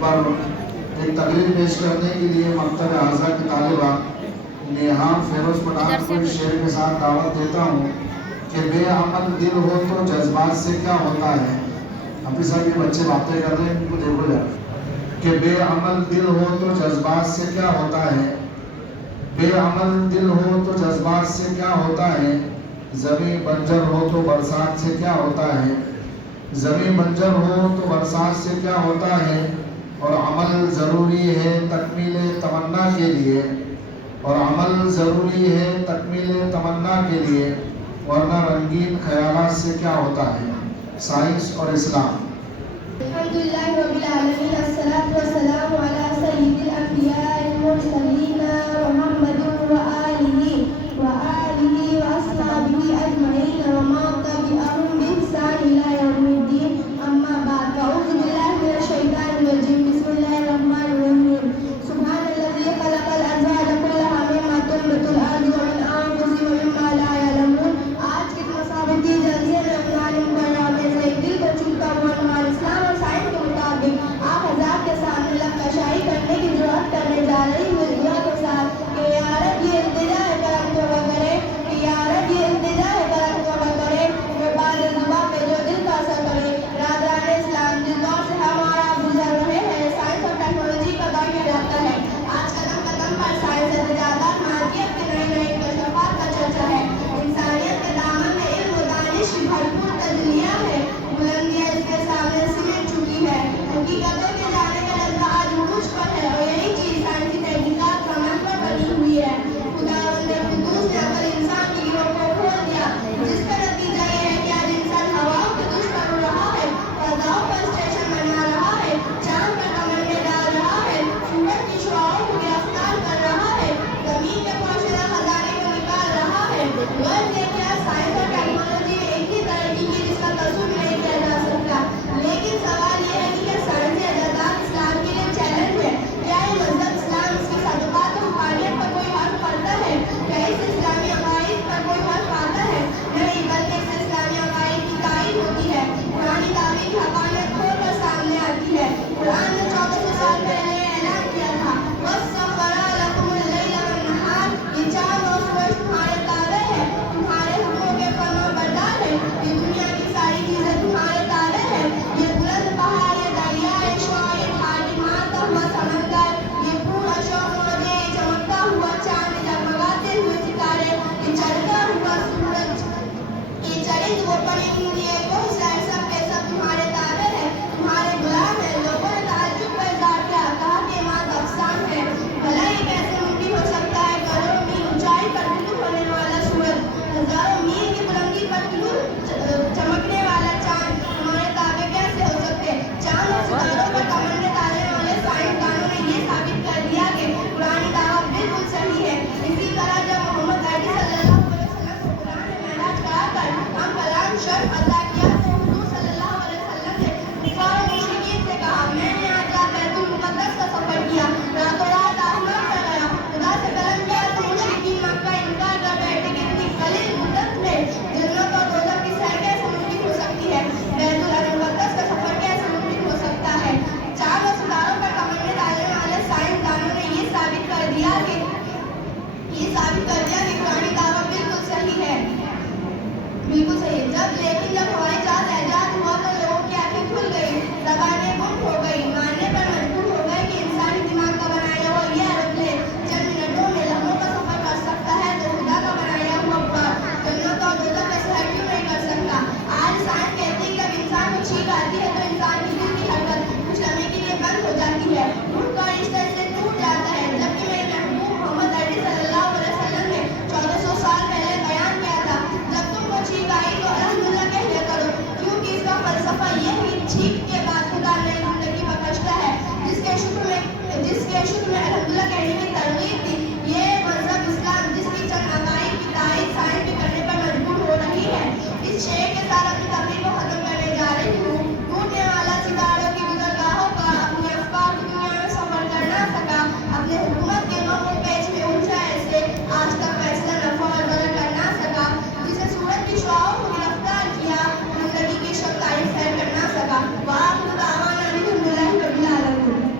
پر ایک تقریر پیش کرنے کے لیے مکتب اعظہ کی طالبہ نیہا فیروز پٹھان کو اس شعر کے ساتھ دعوت دیتا ہوں کہ بے عمل دل ہو تو جذبات سے کیا ہوتا ہے. حافظ صاحب یہ بچے باتیں کر رہے ہیں، ان کو دیکھو جا کہ بے عمل دل ہو تو جذبات سے کیا ہوتا ہے. بے عمل دل ہو تو جذبات سے کیا ہوتا ہے. زمین بنجر ہو تو برسات سے کیا ہوتا ہے. زمین بنجر ہو تو برسات سے کیا ہوتا ہے. اور عمل ضروری ہے تکمیل تمنا کے لیے، اور عمل ضروری ہے تکمیل تمنا کے لیے، ورنہ رنگین خیالات سے کیا ہوتا ہے. سائنس اور اسلام. الحمدللہ رب العالمین، الصلاۃ والسلام علی سید الانبیاء المرسلین محمد وآلہ واصحابہ اجمعین ومن تبعهم بإحسان الی یوم الدین. اما بعد، اعوذ باللہ من الشیطان الرجیم. بسم اللہ الرحمن الرحیم. سبحان الذی خلق الازواج کلها مما تنبت الارض ومن انفسهم ومما لا یعلمون. آج کے مسابقتی جلسے میں معلوم کرنا میں سے دل کو چھوتا ہوا ہمارے اسلام اور سائنس کے مطابق آپ حضرات کے سامنے نقاشائی کرنے کی ضرورت کرنے جا رہی ہوں دعا کے ساتھ کہ یا رب یہ التجا ہے کرم توبہ کرے، کہ یا رب یہ التجا ہے کرم توبہ کرے، کہ بعد زباں پہ جو دل کا اثر کرے. رازان اسلام، جس دور سے ہمارا گزر رہے ہیں سائنس اور ٹیکنالوجی کا دور یہ جاتا ہے. آج قدم قدم پر سائنس تجارت مادیت کے نئے نئے اکتشافات کا چرچا ہے. انسانیت کے دامن میں علم و دانش کی بھرپور تجلیہ ہے. بلندیاں اس کے سامنے سمٹ چکی ہے. حقیقتوں کے جانے کا جذبہ آج عروج پر ہے اور یہی چیز سائنسی تحقیقات کا محور بنی ہوئی ہے. خداوند قدوس نے عقل انسان کی گروہ کو کھول دیا، جس کا نتیجہ یہ ہے کہ آج انسان ہواؤں کے دشمن ہو رہا ہے، فضاؤں پر اسٹیشن بنا رہا ہے، چاند پر کمرے ڈال رہا ہے، سورج کی شعاعوں کو گرفتار کر رہا ہے، زمین کے پوشیدہ خزانے کو نکال رہا ہے. غرض یہ کہ سائنس اور ٹیکنالوجی نے اتنی ترقی کی جس کا تصور نہیں کیا جا سکتا. لیکن سوال یہ ہے کہ کیا سائنسی ایجادات اسلام کے لیے چیلنج ہے؟ کیا یہ مذہب اسلام، اس کی صدقات و روحانیت پر کوئی حرف پڑتا ہے؟ کیا اس سے اسلامی عقائد پر کوئی حرف آتا ہے؟ نہیں، بلکہ اس سے اسلامی عقائد کی تائید ہوتی ہے، قرآنی تعبیر کی حقانیت کھول کر سامنے آتی ہے. قرآن نے 1400 سال پہلے اعلان کیا تھا وَالسَّخَّرَ لَكُمُ اللَّيْلَ وَالنَّهَارَ، یہ چاند اور سورج تمہارے تابع ہے، تمہارے حکموں کے فرما بردار ہے. یہ دنیا کی ساری چیزیں تمہارے تابع ہے. یہ بلند پہاڑ، یہ دریا، یہ شعاع، یہ بھاری مارتا ہوا سمندر، یہ پورا شوق موجے، یہ چمکتا ہوا چاند، یہ جگمگاتے ہوئے ستارے، یہ چڑھتا ہوا سورج، یہ چرند وہ پرند، یہ وہ سیر، سب کے سب تمہارے تابع ہے، تمہارے غلام ہیں. لوگوں نے تعجب کا اظہار کیا، کہا کہ ماں اقسام ہے، بھلا یہ کیسے ممکن ہو سکتا ہے؟ کروڑوں میل اونچائی پر طلوع ہونے والا سورج، ہزاروں میل کی بلندی پر چمکنے والا چاند تمہارے تابع کیسے ہو سکتے؟ چاند اور ستاروں پر کمریں ڈالنے والے سائنسدانوں نے یہ ثابت کر دیا کہ قرآنی دعویٰ بالکل صحیح ہے. اسی طرح جب محمد عربی صلی اللہ علیہ وسلم کو قرآن نے معراج کرا کر ہم کلام شرف عطا کیا تو حضور صلی اللہ علیہ وسلم نے کفار و مشرکین سے کہا میں نے آج رات بیت المقدس کا سفر کیا، راتوں رات آسمان پر گیا، خدا سے قلم کیا تو مشرکین مکہ انکار کر بیٹھے کہ اتنی قلیل مدت میں جنت اور دوزخ کی سیر کیسے ممکن ہو سکتی ہے، بیت المقدس کا سفر کیسے ممکن ہو سکتا ہے. چاند اور ستاروں پر کمریں ڈالنے والے سائنسدانوں نے یہ ثابت کر دیا کہ قرآنی دعویٰ بالکل صحیح ہے، بالکل صحیح ہے. جب ہوائی جہاز ایجاد ہوا تو لوگوں کی آنکھیں کھل گئی، زبانیں گنگ ہو گئی، ماننے پر مجبور ہو گئے کہ انسانی دماغ کا بنایا ہوا یہ ایروپلین چند منٹوں میں لمحوں کا سفر کر سکتا ہے تو خدا کا بنایا ہوا پلاٹ جنت اور دوزخ میں سیر کیوں نہیں کر سکتا؟ آج سائنس کہتی ہے کہ جب انسان کو چھینک آتی ہے تو انسان کی دل کی حرکت کچھ لمحے کے لیے بند ہو جاتی ہے، روح کا رشتہ اس سے ٹوٹ جاتا ہے. جبکہ میرے محبوب محمد عربی صلی اللہ علیہ وسلم نے 1400 سال پہلے بیان کیا تھا جب تم کو چھینک آئی تو الحمدللہ کہہ لیا کرو، کیونکہ اس کا فلسفہ یہ ہے کہ چھینک کے بعد خدا نئی زندگی بخشتا ہے. جس کے شکر میں الحمدللہ کہنے کی ترغیب دی. یہ مذہب اسلام جس کی چند عقائد کی تائید سائنس بھی کرنے پر مجبور ہو رہی ہے. اس شعر کے ساتھ اپنی تقریر کو ختم کرنے جا رہی ہوں. ٹوٹنے والا ستاروں کی گزرگاہوں کا اپنے افکار کی دنیا میں سفر کر نہ سکا، اپنے حکومت کے غم و پیچ میں الجھا ایسے آج تک فیصلہ نفع اور ضرر کر نہ سکا، جسے سورج کی شعاعوں کو گرفتار کیا زندگی کی شب تاریخ سیر کر نہ سکا. وآخر دعوانا الحمدللہ رب العالمین.